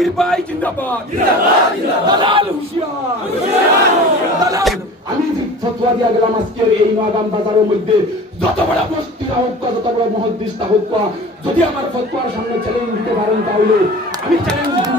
জহির ভাই জিন্দাবাদ। দালাল হুশিয়ার। দালাল আমি ফতোয়া দিয়া গেলাম আজকের এই নয়াগাম বাজারের মধ্যে, যত বড় মস্তিরা হোক যত বড় মহদ্দিস্তা হোক যদি আমার ফতোয়ার সামনে চ্যালেঞ্জ দিতে পারেন তাহলে আমি চ্যালেঞ্জ দিব।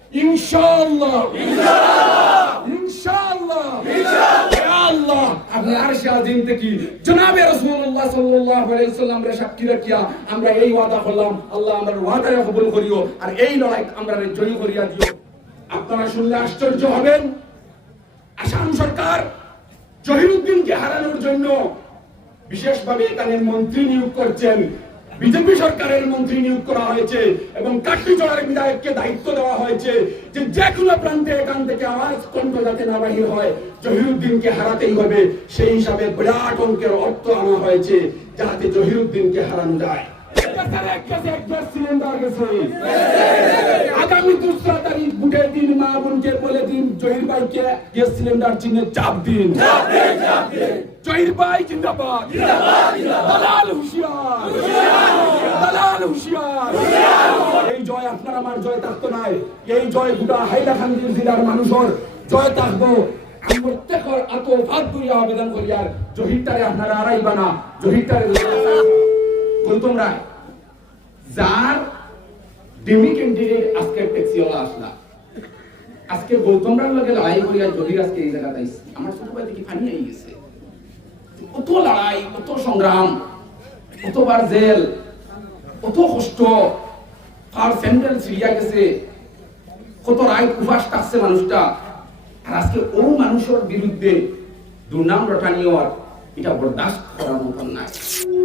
ইনশাআল্লাহ। ইনশাআল্লাহ। আল্লাহ। আপনি আরশে আজিম থেকে জনাবে রাসূলুল্লাহ সাল্লাল্লাহু আলাইহি সাল্লাম রে সাক্ষী রাখিয়া আমরা এই ওয়াদা করলাম। আল্লাহ আমরা ওয়াদারে কবুল করিও আর এই লড়াই আমরা জয়ী করিয়া দিও। আপনারা শুনলে আশ্চর্য হবেন। আসাম সরকার জহিরুদ্দিনকে হারানোর জন্য বিশেষভাবে এখানে মন্ত্রী নিয়োগ করছেন। বিজেপি সরকারের মন্ত্রী নিয়োগ করা হয়েছে এবং কাটলিচড়ার বিধায়ককে দায়িত্ব দেওয়া হয়েছে যে যে কোনো প্রান্তে এখান থেকে আওয়াজ কণ্ঠ যাতে না বাহির হয়, জহিরুদ্দিনকে হারাতেই হবে। সেই হিসাবে বিরাট অঙ্কের অর্থ আনা হয়েছে যাতে জহিরুদ্দিনকে হারানো যায়। আগামী দিন মা দিন, জহির ভাইকে গ্যাস সিলিন্ডার চিহ্নে চাপ দিন। জহির ভাই জিন্দাবাদ দালাল হুশিয়ার দালাল হুশিয়ার এই জয় আপনার আমার জয় থাকতো নাই এই জয় গোটা হাইলাকান্দি জেলার মানুষের জয় থাকব। প্রত্যেকের এত ভাত করিয়া আবেদন করিয়ার জহিরটারে আপনারা আড়াইবা না। জহিরটারে গৌতম রায় যার ডিমি ক্যান্ডিডেট আজকে ট্যাক্সিওয়ালা আসলা। আজকে গৌতম রায় লগে লড়াই করিয়া জহির আজকে এই জায়গাতে আমার ছোট ভাই দেখি ফানি হয়ে গেছে? কত লড়াই কত সংগ্রাম কতবার জেল কত কষ্ট। আর স্যান্ডেল ছিড়িয়া গেছে, কত রায় উপাস থাকছে মানুষটা। আর আজকে ও মানুষের বিরুদ্ধে দুর্নাম রটানিও আর এটা বরদাস্ত করার মতন নাই।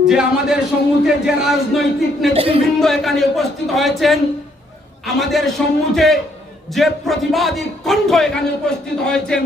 যে আমাদের সম্মুখে যে রাজনৈতিক নেতৃবৃন্দ এখানে উপস্থিত হয়েছেন, আমাদের সম্মুখে যে প্রতিবাদী কণ্ঠ এখানে উপস্থিত হয়েছেন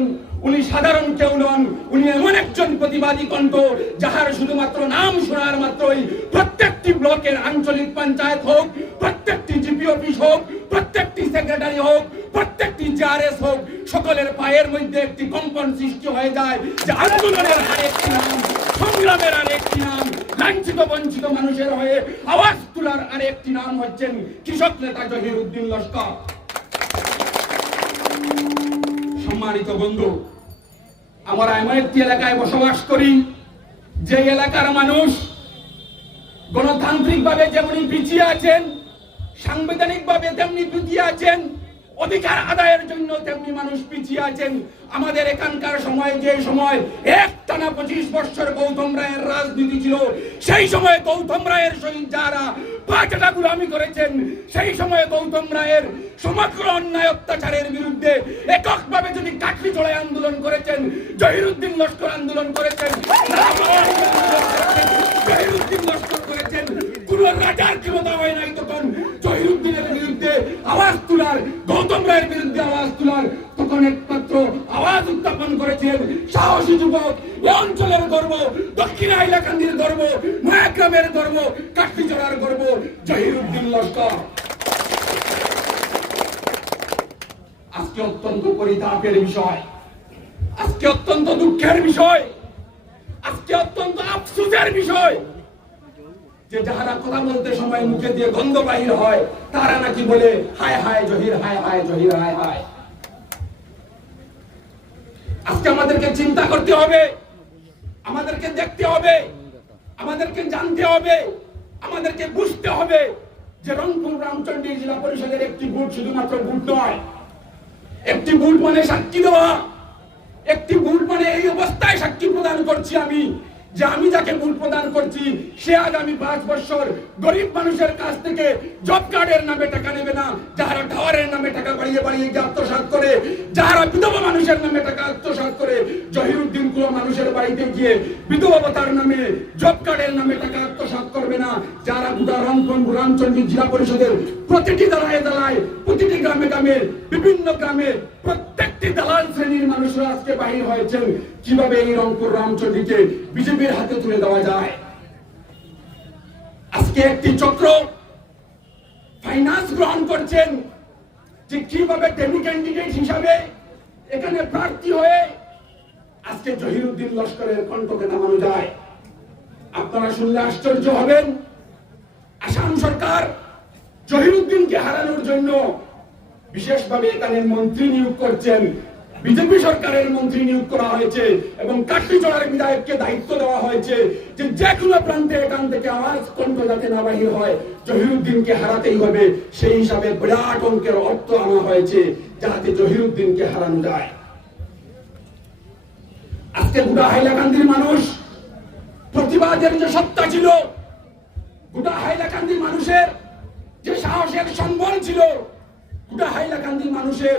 উনি সাধারণ কেউ নন, উনি এমন একজন প্রতিবাদী কণ্ঠ যাহার শুধুমাত্র নাম শোনার মাত্রই প্রত্যেকটি ব্লকের আঞ্চলিক পঞ্চায়েত হোক, প্রত্যেকটি জিপি অফিস হোক, প্রত্যেকটি সেক্রেটারি হোক, প্রত্যেকটি জিআরএস হোক, সকলের পায়ের মধ্যে একটি কম্পন সৃষ্টি হয়ে যায় যে আন্দোলনের আরেকটি নাম, সংগ্রামের আরেকটি নাম, লাঞ্ছিত, বঞ্চিত মানুষের হয়ে আওয়াজ তোলার আরেকটি নাম হচ্ছেন কৃষক নেতা জহির উদ্দিন লস্কর। সম্মানিত বন্ধু, আমরা এমন একটি এলাকায় বসবাস করি, যে এলাকার মানুষ গণতান্ত্রিক ভাবে যেমনি পিছিয়ে আছেন সাংবিধানিক ভাবে তেমনি পিছিয়ে আছেন, অধিকার আদায়ের জন্য তেমনি মানুষ পিছিয়ে আছেন। আমাদের এখানকার সময় যে সময় এক টানা পঁচিশ বছর গৌতম রায়ের রাজনীতি ছিল, সেই সময় গৌতম রায়ের সহিত যারা পাঁচটা গুলামি করেছেন। সেই সময় গৌতম রায়ের সমগ্র অন্যায় অত্যাচারের বিরুদ্ধে এককভাবে যদি কাটলি চড়াই আন্দোলন করেছেন, জহিরুদ্দিন লস্কর আন্দোলন করেছেন জহিরুদ্দিন লস্কর করেছেন, কোন রাজার ক্ষমতা হয় নাই তখন জহিরুদ্দিনের বিরুদ্ধে আওয়াজ তোলার, গৌতম রায়ের বিরুদ্ধে আওয়াজ তোলার তখন একমাত্র আওয়াজ উত্থাপন করেছেন সাহসী যুবক অঞ্চলের গর্ব, দক্ষিণ হাইলাকান্দির গর্ব নয়াগ্রামের গর্ব কাটলিচড়ার গর্ব জহিরুদ্দিন লস্কর আজকে অত্যন্ত পরিতাপের বিষয়। আজকে অত্যন্ত দুঃখের বিষয়। আজকে অত্যন্ত আফসোসের বিষয়। যে যাহারা কথা বলতে সময় মুখে দিয়ে গন্ধ বাহির হয় তারা নাকি বলে, হায় হায়, জহির, হায় হায়, জহির, হায় হায়। আজকে আমাদেরকে চিন্তা করতে হবে। আমাদেরকে দেখতে হবে। আমাদেরকে জানতে হবে। আমাদেরকে বুঝতে হবে যে রংপুর রামচন্ডী জেলা পরিষদের একটি বুথ শুধুমাত্র বুথ নয় একটি ভুল মানে সাক্ষী দেওয়া। একটি ভুল মানে এই অবস্থায় সাক্ষী প্রদান করছি আমি। যে আমি যাকে ভুল প্রদান করছি, সে আগামী পাঁচ বছর গরিব মানুষের কাছ থেকে জব কার্ডের নামে টাকা নেবে না যারা টাওয়ারের নামে টাকা বাড়িয়ে বাড়িয়ে গিয়ে আত্মসাৎ করে যারা বিধবা মানুষের নামে টাকা আত্মসাৎ করে, জহিরুদ্দিনগুলো মানুষের বাড়িতে গিয়ে বিধবা ভাতার নামে জব কার্ডের নামে টাকা আত্মসাৎ করবে না, যারা গোটা রংপুর রামচন্ডী জেলা পরিষদের প্রতিটি দালায় দালায়, প্রতিটি গ্রামে গ্রামে, বিভিন্ন গ্রামে প্রত্যেকটি দালাল শ্রেণির মানুষরা আজকে বাহির হয়েছেন। কীভাবে এই রংপুর রামচন্ডীকে বিজেপির হাতে তুলে দেওয়া যায়? আজকে একটি চক্র ফাইন্যান্স গ্রহণ করছেন। যে কীভাবে ক্যান্ডিডেট হিসাবে এখানে প্রার্থী হয়ে আজকে জহিরুদ্দিন লস্করের কণ্ঠকে নামানো যায়। আপনারা শুনলে আশ্চর্য হবেন। আসাম সরকার জহিরুদ্দিনকে হারানোর জন্য বিশেষভাবে এখানে মন্ত্রী নিয়োগ করছেন। বিজেপি সরকারের মন্ত্রী নিয়োগ করা হয়েছে এবং কাটলিচড়ার বিধায়ককে দায়িত্ব দেওয়া হয়েছে যে যে কোনো প্রান্তে এখান থেকে আওয়াজ কণ্ঠ যাতে না বাহির হয়, জহিরুদ্দিনকে হারাতেই হবে। সেই হিসাবে বিরাট অঙ্কের অর্থ আনা হয়েছে যাতে জহিরুদ্দিনকে হারানো যায়। আজকে গোটা হাইলাকান্দির মানুষ, প্রতিবাদের যে সত্তা ছিল, গোটা হাইলাকান্দির মানুষের যে সাহসের সম্বল ছিল গোটা হাইলাকান্দির মানুষের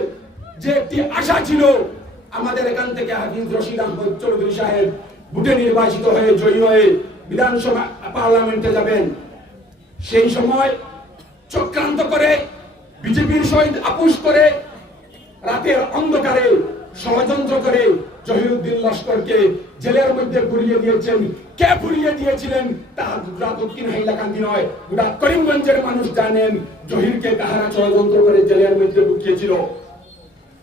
যে একটি আশা ছিল, আমাদের এখান থেকে হাফিজ রশিদ আহমদ চৌধুরী সাহেব ভোটে নির্বাচিত হয়ে জয়ী হয়ে বিধানসভা পার্লামেন্টে যাবেন। সেই সময় চক্রান্ত করে বিজেপির সহিত আপোষ করে রাতের অন্ধকারে ষড়যন্ত্র করে জহিরুদ্দিন লস্করকে জেলের মধ্যে পুড়িয়ে দিয়েছেন। কে পুড়িয়ে দিয়েছিলেন? তা গোটা দক্ষিণ হাইলাকান্দি নয়। গোটা করিমগঞ্জের মানুষ জানেন, জহিরকে কাহারা ষড়যন্ত্র করে জেলের মধ্যে ঢুকিয়েছিল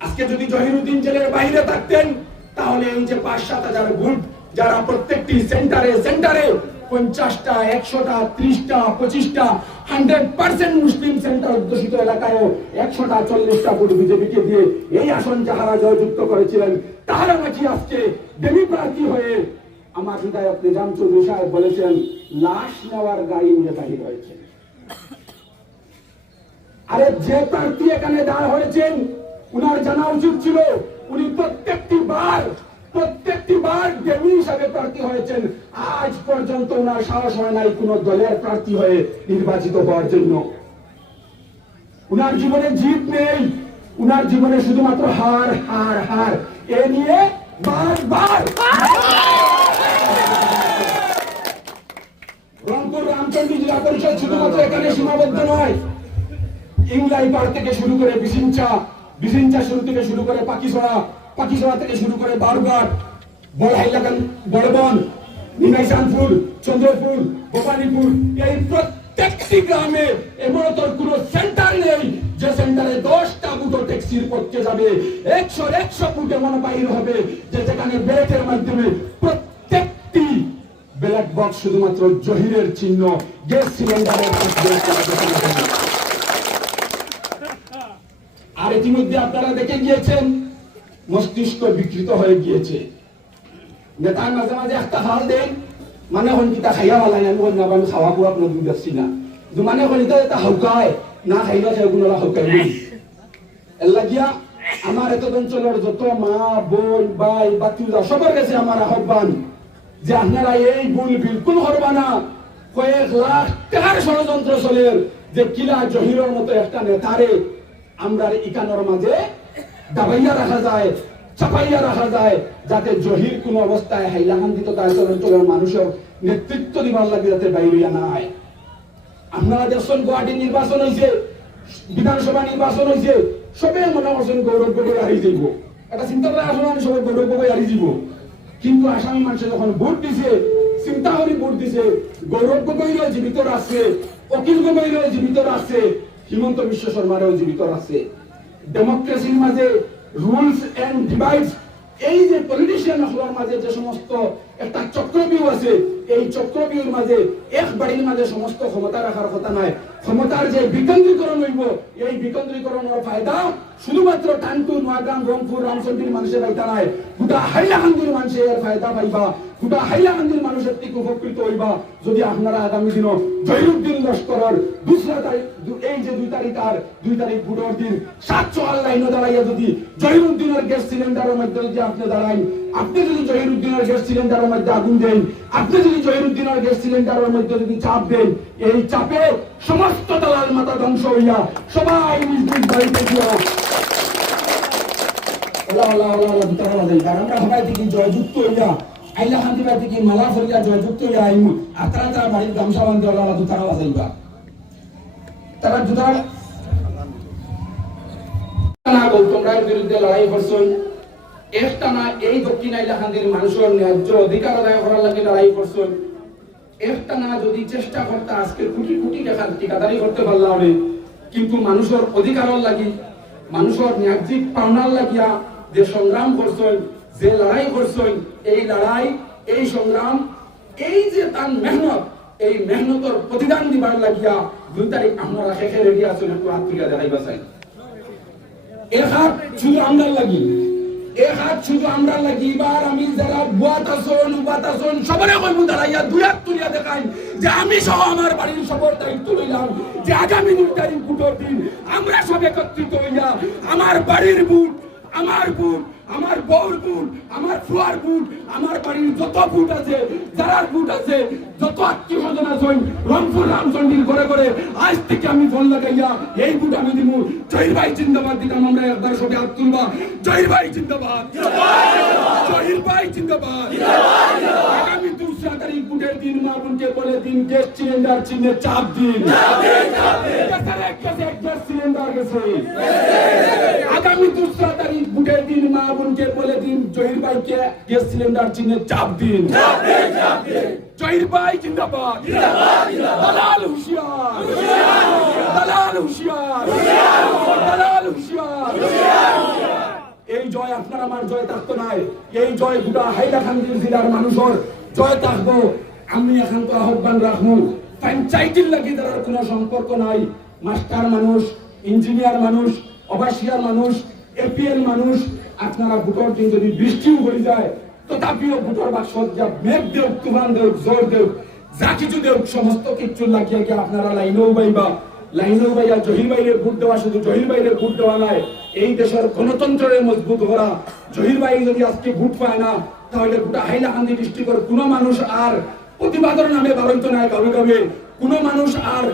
আজকে যদি জহিরুদ্দিন জেলের বাইরে থাকতেন, তাহলে এই যে পাঁচ সাত হাজার গ্রুপ যারা প্রত্যেকটি সেন্টারে সেন্টারে পঞ্চাশটা, একশোটা, ত্রিশটা, পঁচিশটা হান্ড্রেড পার্সেন্ট মুসলিম সেন্টার অধ্যুষিত এলাকায়ও একশোটা, চল্লিশটা ভোট বিজেপিকে দিয়ে এই আসন যাহারা জয়যুক্ত করেছিলেন, তাহারা নাকি আজকে দেবী প্রার্থী হয়ে আমার বিধায়ক নিজাম চৌধুরী সাহেব বলেছেন, লাশ নেওয়ার গাড়ি নিয়ে বাহির হয়েছে আরে যে প্রার্থী এখানে দাঁড় হয়েছেন, উনার জানা উচিত ছিল, উনি প্রত্যেকটি বার প্রত্যেকটি বার ডেমি হিসাবে প্রার্থী হয়েছেন। আজ পর্যন্ত উনার সাহস হয় নাই কোন দলের প্রার্থী হয়ে নির্বাচিত হওয়ার জন্য। উনার জীবনে জিত নেই। উনার জীবনে শুধুমাত্র হার হার হার। এ নিয়ে বারবার রংপুর রামচন্দ্র জেলা পরিষদ শুধুমাত্র এখানে সীমাবদ্ধ নয়। ইংলাই পাড় থেকে শুরু করে বিসিঞ্চা বিসিঞ্চা শুরু থেকে শুরু করে পাকিছড়া পাকিছড়া থেকে শুরু করে বারুঘাট বড় হাইলাকান বড়বন নিমাইশানপুর চন্দ্রপুর, ভবানীপুর, এই প্রত্যেকটি গ্রামে এমন তোর কোনো সেন্টার নেই। যে সেন্টারে দশটা বুটো ট্যাক্সির পক্ষে যাবে। একশো একশো ফুট এমন বাহির হবে যে যেখানে ব্যালেটের মাধ্যমে প্রত্যেকটি ব্যালট বক্স শুধুমাত্র জহিরের চিহ্ন, গ্যাস সিলিন্ডারের আর ইতিমধ্যে আপনারা দেখে গিয়েছেন, মস্তিষ্ক বিকৃত হয়ে গিয়েছে। নেতার মাঝে মাঝে একটা হাল দেন। মানে হন কিতা খাইয়া মালাই আমি হন আমি খাওয়া পুরা কোনো আসছি না। কিন্তু মানে হন এটা এটা হাউকায় না খাইলে খাই কোনো হাউকাই এর লাগিয়া আমার এত অঞ্চলের যত মা, বোন ভাই বাতিউদা সবার কাছে আমার আহ্বান যে আপনারা এই ভুল বিলকুল করবা না। কয়েক লাখ টাকার ষড়যন্ত্র চলের যে কিলা জহিরের মতো একটা নেতারে আমরা ইকানোর মাঝে দাবাইয়া রাখা যায়। চাপাইয়া রাখা যায়, যাতে জহির কোন অবস্থায় হাইলাকান্দি তো তার অঞ্চলের মানুষের নেতৃত্ব দিবার লাগে যাতে বাইরিয়া না হয় আপনারা দেখছেন গুয়াহাটি নির্বাচন হয়েছে বিধানসভা নির্বাচন হয়েছে সবে মনে করছেন গৌরব গগৈ হারিয়ে যাইব। এটা চিন্তা করে আসলে আমি সবাই গৌরব গগৈ হারিয়ে যাব কিন্তু আসামি মানুষে যখন ভোট দিছে চিন্তা করে ভোট দিছে, গৌরব গগৈরও জীবিত আছে অখিল গগৈরও জীবিত আছে হিমন্ত বিশ্ব শর্মারও জীবিত আছে ডেমোক্রেসির মাঝে রুলস অ্যান্ড ডিভাইডস এই যে পলিটিশিয়ান হওয়ার মাঝে যে সমস্ত একটা চক্রবিউ আছে এই চক্রবিউর মাঝে, এক বাড়ির মাঝে সমস্ত ক্ষমতা রাখার কথা নয় ক্ষমতার যে বিকেন্দ্রীকরণ হইব, এই বিকেন্দ্রীকরণের ফায়দা শুধুমাত্র টানটু নোয়াগ্রাম রংপুর, রামচন্দ্রীর মানুষের ফায়দা নয় গোটা হাইলাকান্দির মানুষের এর ফায়দা পাইবা। গোটা হাইলাকান্দির মানুষের থেকে উপকৃত হইবা। যদি আপনারা আগামী দিন জহিরুদ্দিন লস্করের দুসরা তারিখ এই যে দুই তারিখ আর দুই তারিখ বুধর দিন সাত সাতশো লাইনে দাঁড়াইয়া যদি জহিরুদ্দিনের গ্যাস সিলিন্ডারের মধ্যে যদি আপনি দাঁড়াইন, আপনি যদি জহিরুদ্দিনের গ্যাস সিলিন্ডারের মধ্যে আগুন দেন, আপনি যদি জহিরুদ্দিন আর গ্যাস সিলিন্ডারের মধ্যে যদি চাপ দেন, এই চাপে সমস্ত দালাল মাথা ধ্বংস হইয়া সবাই নিজ নিজ বাড়িতে গিয়া ওলা ওলা ওলা ওলা দুটা বলা যাই কারণ আমরা সবাই থেকে তারা তারা বাড়ির গামছা বিরুদ্ধে লড়াই করছ। একটা না এই দক্ষিণ এলাকান্দির মানুষের ন্যায্য অধিকার আদায় করার লাগে লড়াই করছেন। একটা না যদি চেষ্টা করতে আজকে কোটি কোটি টাকার ঠিকাদারি করতে পারলাম কিন্তু মানুষের অধিকারের লাগি, মানুষের ন্যায্যিক পাওনার লাগিয়া যে সংগ্রাম করছেন, যে লড়াই করছেন, এই লড়াই, এই সংগ্রাম, এই যে তার মেহনত, এই মেহনতর প্রতিদান দিবার লাগিয়া দুই তারিখ আমরা শেষে রেডি আছেন, একটু আত্মীয় দেখাইবা চাই। এক হাত শুধু আমরা লাগি। এক হাত শুধু আমরা লাগি, এবার আমি যারা বুয়াত আসন উবাত আসন সবরে কইমু দাঁড়াইয়া দুয়াত তুলিয়া দেখাই যে আমি সহ আমার বাড়ির সবর দায়িত্ব লইলাম, যে আগামী তারিখ বুটোর দিন আমরা সব একত্রিত হইয়া, আমার বাড়ির বুট, আমার বুট আমার বউর বুট আমার ফুয়ার বুট আমার বাড়ির যত বুট আছে যারার বুট আছে যত আত্মীয় স্বজন আছেন রংপুর রামচন্ডির করে করে আজ থেকে আমি ফোন লাগাইয়া এই বুট আমি দিব জহির ভাই জিন্দাবাদ দিতাম আমরা একবার সবে হাত তুলবা। জহির ভাই জিন্দাবাদ। জহির ভাই জিন্দাবাদ। আগামী দুসরা তারিখ বুটের দিন মা বোনকে বলে দিন গ্যাস সিলিন্ডার চিহ্নে চাপ দিন। সিলিন্ডার গেছে। আগামী দুসরা তারিখ দিন মা বোনকে বলে দিন, জহির ভাইকে গ্যাস সিলিন্ডার চাপ দিন। জহির ভাই জিন্দাবাদ। দালাল হুশিয়ার। দালাল হুশিয়ার। দালাল হুশিয়ার। এই জয় আপনার, আমার জয় থাকতো নাই এই জয় গোটা হাইলাকান্দি জেলার মানুষের জয় থাকব। আমি এখন তো আহ্বান রাখব। পঞ্চায়েতের লাগি তার কোনো সম্পর্ক নাই। মাস্টার মানুষ ইঞ্জিনিয়ার মানুষ, অবাসিয়ার মানুষ এপিএল মানুষ, আপনারা ভোটর দিন যদি বৃষ্টিও করে যায়, তথাপিও ভোটর বাক্স যা মেঘ দেব তুফান দেব জোর দেব যা কিছু দেব সমস্ত কিছু লাগিয়ে গিয়ে আপনারা লাইনেও পাইবা লাইনেও ভাইয়া জহির বাইরে ভোট দেওয়া শুধু জহির বাইরে ভোট দেওয়া নাই এই দেশের গণতন্ত্রের মজবুত করা। জহির ভাই যদি আজকে ভোট পায় না, তাহলে গোটা হাইলাকান্দি ডিস্ট্রিক্টের কোনো মানুষ আর প্রতিবাদের নামে বারন্ত নাই গাবে গাবে, কোনো মানুষ আর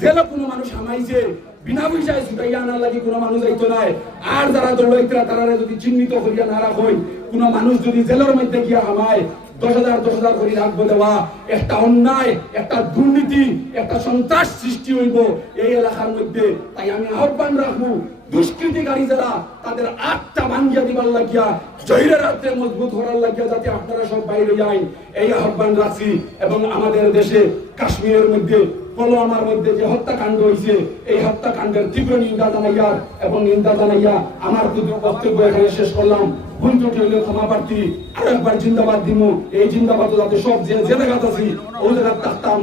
জেলে কোনো মানুষ হামাইছে। বিনা পয়সায় ছুটাইয়া আনার লাগি কোনো মানুষ যাইতো নাই। আর যারা দৌড়াইতরা তারা যদি চিহ্নিত করিয়া না রাখই, কোনো মানুষ যদি জেলের মধ্যে গিয়া হামায়, দশ হাজার দশ হাজার করে রাখব দেওয়া, একটা অন্যায়, একটা দুর্নীতি, একটা সন্ত্রাস সৃষ্টি হইব এই এলাকার মধ্যে, তাই আমি আহ্বান রাখব, দুষ্কৃতিকারী যারা, তাদের আটটা ভাঙ্গিয়া দিবার লাগিয়া, জহিরের রাত্রে মজবুত করার লাগিয়া যাতে আপনারা সব বাইরে যান এই আহ্বান রাখছি। এবং আমাদের দেশে কাশ্মীরের মধ্যে পুলওয়ামার মধ্যে যে হত্যাকাণ্ড হয়েছে এই হত্যাকাণ্ডের তীব্র নিন্দা জানাইয়া এবং নিন্দা জানাইয়া আমার দুটো বক্তব্য এখানে শেষ করলাম। ভুল হইলে ক্ষমা প্রার্থী। আর একবার জিন্দাবাদ দিমু। এই জিন্দাবাদ যাতে সব যে যে জায়গাতে আছি, ওই থাকতাম।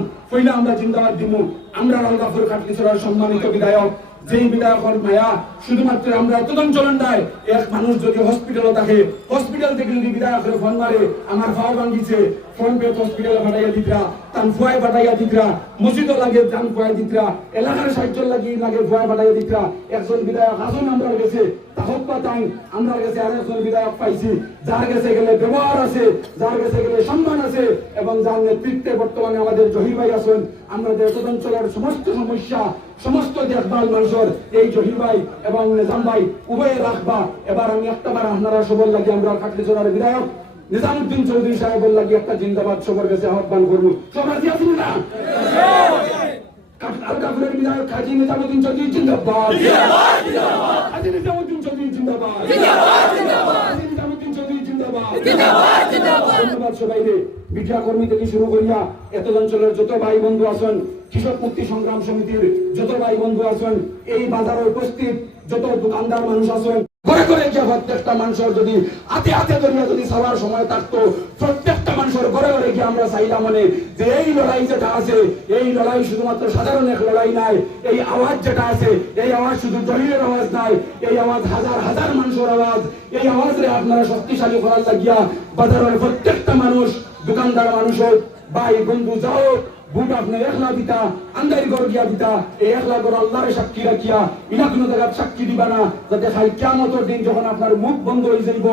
আমরা জিন্দাবাদ দিমু। আমরা রালগাফুর খাটলিছড়ার সম্মানিত বিধায়ক। যেই মায়া, শুধুমাত্র আমরা চলন এক মানুষ যদি হসপিটালে থাকে হসপিটাল থেকে যদি বিধায়কের ফোন মারে, আমার ভাও ভাঙ্গিছে। ফোন পে হসপিটালে পাঠাইয়া তান ফুয়াই পাঠাইয়া লাগে এলাকার সাহায্য লাগি ফুয়াই পাঠাইয়া একজন বিধায়ক গেছে তাহক গেছে আর একজন বিধায়ক পাইছি, যার গেলে ব্যবহার আছে, যার গেলে সম্মান আছে, এবং যার নেতৃত্বে বর্তমানে আমাদের জহির ভাই আছেন আমাদের অঞ্চলের সমস্ত সমস্যা, সমস্ত দেখভাল মানুষের এই জহির ভাই এবং নিজাম ভাই উভয়ে রাখবা। এবার আমি একটা বার আপনারা সবল লাগে আমরা কাটলি বিধায়ক নিজামুদ্দিন চৌধুরী সাহেবের লাগি একটা জিন্দাবাদ সবার কাছে আহ্বান করব। সব রাজি আছেন না আলকাপুরের বিধায়ক কাজী নিজামুদ্দিন চৌধুরী জিন্দাবাদ। কাজী নিজামুদ্দিন চৌধুরী জিন্দাবাদ। কাজী নিজামুদ্দিন চৌধুরী জিন্দাবাদ। ধন্যবাদ সবাইরে মিডিয়া কর্মী থেকে শুরু করিয়া এত অঞ্চলের যত ভাই বন্ধু আছেন কৃষক মুক্তি সংগ্রাম সমিতির যত ভাই বন্ধু আছেন এই বাজারে উপস্থিত যত দোকানদার মানুষ আছেন ঘরে ঘরে গিয়ে প্রত্যেকটা মানুষের যদি হাতে হাতে ধরিয়া যদি সবার সময় থাকতো, প্রত্যেকটা মানুষের ঘরে ঘরে গিয়ে আমরা চাইলাম মানে যে এই লড়াই যেটা আছে, এই লড়াই শুধুমাত্র সাধারণ এক লড়াই নাই, এই আওয়াজ যেটা আছে, এই আওয়াজ শুধু জহিরের আওয়াজ নাই, এই আওয়াজ হাজার হাজার মানুষের আওয়াজ, এই আওয়াজে আপনারা শক্তিশালী করার লাগিয়া বাজারের প্রত্যেকটা মানুষ, দোকানদার মানুষ হোক, ভাই, বন্ধু যাও বুট একলা দিতা আন্দারি ঘর গিয়া দিতা, এই একলা ঘর আল্লাহরে সাক্ষী রাখিয়া ইনা কোনো জায়গায় সাক্ষী দিবা না, যাতে খাই কিয়ামতের দিন যখন আপনার মুখ বন্ধ হয়ে যাইব,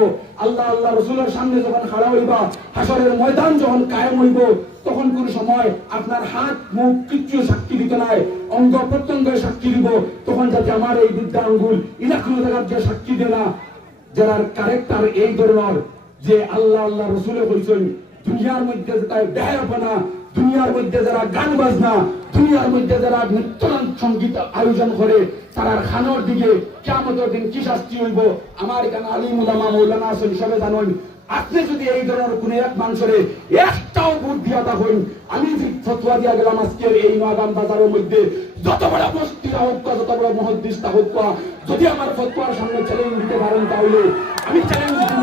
আল্লাহ আল্লাহ রসুলের সামনে যখন খাড়া হইবা হাসরের ময়দান যখন কায়েম হইব, তখন কোন সময় আপনার হাত, মুখ কিচ্ছু সাক্ষী দিতে নাই, অঙ্গ প্রত্যঙ্গ সাক্ষী দিব, তখন যাতে আমার এই বিদ্যা আঙ্গুল ইনা কোনো যে সাক্ষী দে না। যারা ক্যারেক্টার এই ধরনের, যে আল্লাহ আল্লাহ রসুলে বলছেন দুনিয়ার মধ্যে তাই ব্যয়াপনা দুনিয়ার মধ্যে যারা গান বাজনা, দুনিয়ার মধ্যে যারা নৃত্য সংগীত আয়োজন করে তারার খানোর দিকে কেমতের দিন কি শাস্তি হইব? আমার এখানে আলিম উলামা মৌলানা আছেন, সবে জানেন? আপনি যদি এই ধরনের কোন এক মানুষের একটাও ভোট দিয়া থাকেন, আমি ফতোয়া দিয়া গেলাম আজকের এই নগাম বাজারের মধ্যে, যত বড় বস্তিরা হোক যত বড় মহাদিসটা হোক যদি আমার ফতোয়ার সামনে চ্যালেঞ্জ দিতে পারেন তাহলে, আমি চ্যালেঞ্জ দিব।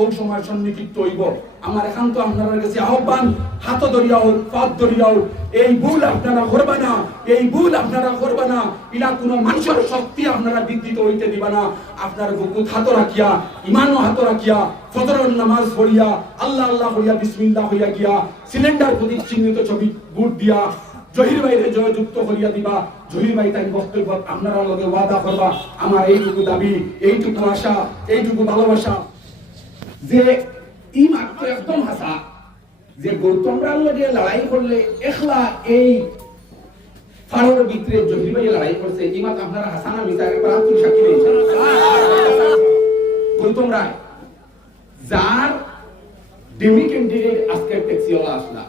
ওই সময় সন্নিহিত হইব। আমার একান্ত আপনার কাছে আহ্বান, হাত হোক পাত দরিয়া এই ভুল আপনারা করবা না, এই ভুল আপনারা করবা না। ইলা কোনো মানুষের শক্তি আপনারা বিদ্যিত হইতে দিবা না। আপনার বুকুত হাত রাখিয়া, ইমানও হাত রাখিয়া, ফজরের নামাজ পড়িয়া, আল্লাহ আল্লাহ হইয়া, বিসমিল্লাহ হইয়া গিয়া, সিলিন্ডার প্রতীক চিহ্নিত ছবি বুট দিয়া, জহির বাইরে জয়যুক্ত করিয়া দিবা। জহির ভাই তাই বক্তব্য আপনারা লগে ওয়াদা করবা। আমার এইটুকু দাবি, এইটুকু আশা, এইটুকু ভালোবাসা। যে ই মাত্র একদম হাসা যে গৌতমরার লগে লড়াই করলে একলা এই ভিতরে জহির ভাই লড়াই করছে আপনারা হাসানা সাক্ষী গৌতম রায়, যার ডিমি ক্যান্ডিডেট আজকে ট্যাক্সিওয়ালা আসলা।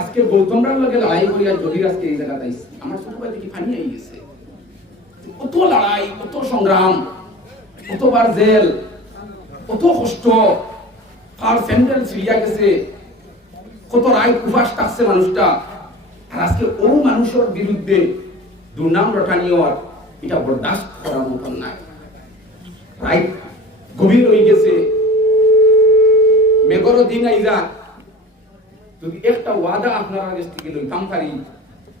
আজকে গৌতম রায় লগে লড়াই করিয়া জহির আজকে এই জায়গাতে আইছে। আমার ছোট ভাই দেখি ফানি আই গেছে। কত লড়াই, কত সংগ্রাম, কতবার জেল কত কষ্ট। আর স্যান্ডেল ছিড়িয়া গেছে। কত রায় কুফাস থাকছে মানুষটা। আর আজকে ও মানুষের বিরুদ্ধে দুর্নাম রটানিও আর এটা বরদাস্ত করার মতন নাই। রায় গভীর হয়ে গেছে। মেঘরও দিন আইজা, যদি একটা ওয়াদা আপনারা কাছ থেকে লইতাম পারি,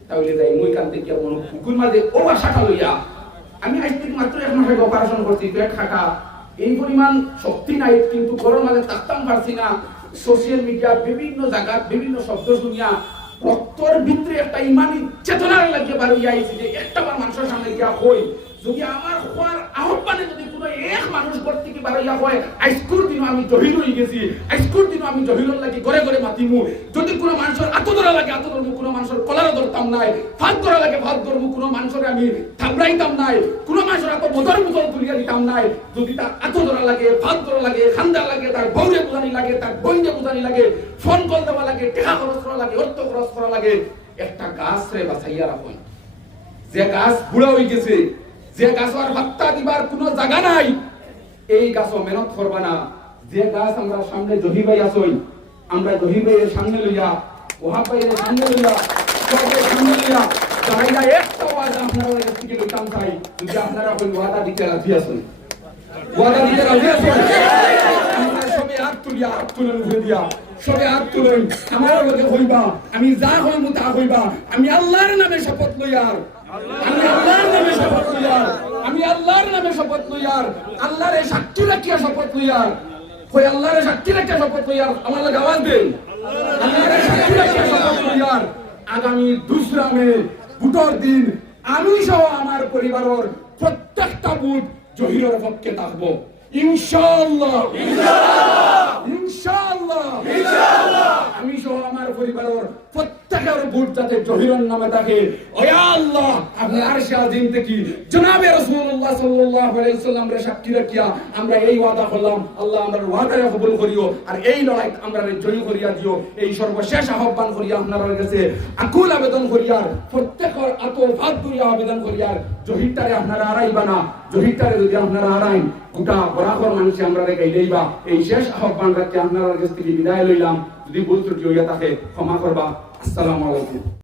তাহলে যাই মই কান থেকে মন পুকুর মাঝে ও আশাটা লইয়া, আমি আজ থেকে মাত্র এক মাস আগে অপারেশন করছি পেট খাটা এই পরিমাণ শক্তি নাই, কিন্তু ঘরের মাঝে থাকতাম পারছি না। সোশ্যাল মিডিয়া বিভিন্ন জায়গা বিভিন্ন শব্দ শুনিয়া রক্তর ভিতরে একটা ইমানি চেতনার লাগে বাড়ি আইছি যে, একটা মানুষের সামনে গিয়া হই। যদি আমার হওয়ার আহ্বানে যদি কোনো এক মানুষ ঘর বার হইয়া হয় আইস্কুর দিনও আমি জহির গেছি আইস্কুর দিনও আমি জহিরর লাগি ঘরে ঘরে মাতিমু। যদি কোনো মানুষের আত ধরা লাগে আত ধরবো কোনো মানুষের কলারও ধরতাম নাই। ফাঁদ ধরা লাগে ফাঁদ ধরবো কোনো মানুষের আমি থাবড়াইতাম নাই। কোনো মানুষের এত বোধর বোতল তুলিয়া দিতাম নাই। যদি তার আত ধরা লাগে ফাঁদ ধরা লাগে, খান্দা লাগে তার বৌরে বুঝানি লাগে তার বইনে বুঝানি লাগে, ফোন কল দেওয়া লাগে টেকা খরচ করা লাগে অর্থ খরচ করা লাগে, একটা গাছ রে বাছাইয়া রাখুন যে গাছ বুড়া হয়ে গেছে, যে গাছের পাত্তা দিবার কোনো জায়গা নাই। এই গাছও মেহনত করবা না। যে গাছ আমরা সামনে জহি ভাই আসই আমরা জহি ভাইয়ের সামনে লইয়া ওহাব ভাইয়ের সামনে লইয়া সামনে লইয়া দাঁড়াইয়া একটা আপনারা থেকে লইতাম চাই, যদি আপনারা ওই ওয়াদা দিতে রাজি আসুন ওয়াদা দিতে রাজি আসুন সবে দিয়া, সবে আমার লগে আমি যা হইব তা হইবা, আমি আল্লাহর নামে শপথ লইয়ার, আমি আল্লাহর নামে শপথ লইয়ার। আমি আল্লাহর নামে শপথ লইয়ার আল্লাহর সাক্ষী রাখিয়া শপথ লইয়ার কই আল্লাহর সাক্ষী রাখিয়া শপথ লইয়ার আমার লাগে আওয়াজ দেন। আল্লাহর সাক্ষী রাখিয়া শপথ লইয়ার আগামী দুসরা মে বুটর দিন, আমি সহ আমার পরিবারের প্রত্যেকটা বুট জহিরের পক্ষে থাকব। ইনশাআল্লাহ ইনশাআল্লাহ আমি সহ আমার পরিবারের জহিরন নামে ওয়া আল্লাহ আপনি আরশে থেকে জনাবে রাসূলুল্লাহ সাল্লাল্লাহু আলাইহি সাক্ষী রাখিয়া আমরা এই ওয়াদা করলাম, আল্লাহ ওয়াদারে কবুল করিও, আর এই লড়াই আমরা করিয়া দিও। এই সর্বশেষ আহ্বান করিয়া আপনার কাছে, আকুল আবেদন আবেদন জহিরটারে আপনারা আড়াইবা না, জহিরটারে যদি আপনারা আড়াইন গোটা বরাবর মানুষে আমরা এই শেষ আহ্বান রাখি আপনার কাছ থেকে বিদায় লইলাম। যদি ভুল ত্রুটি হইয়া থাকে ক্ষমা করবা। আসসালামু আলাইকুম।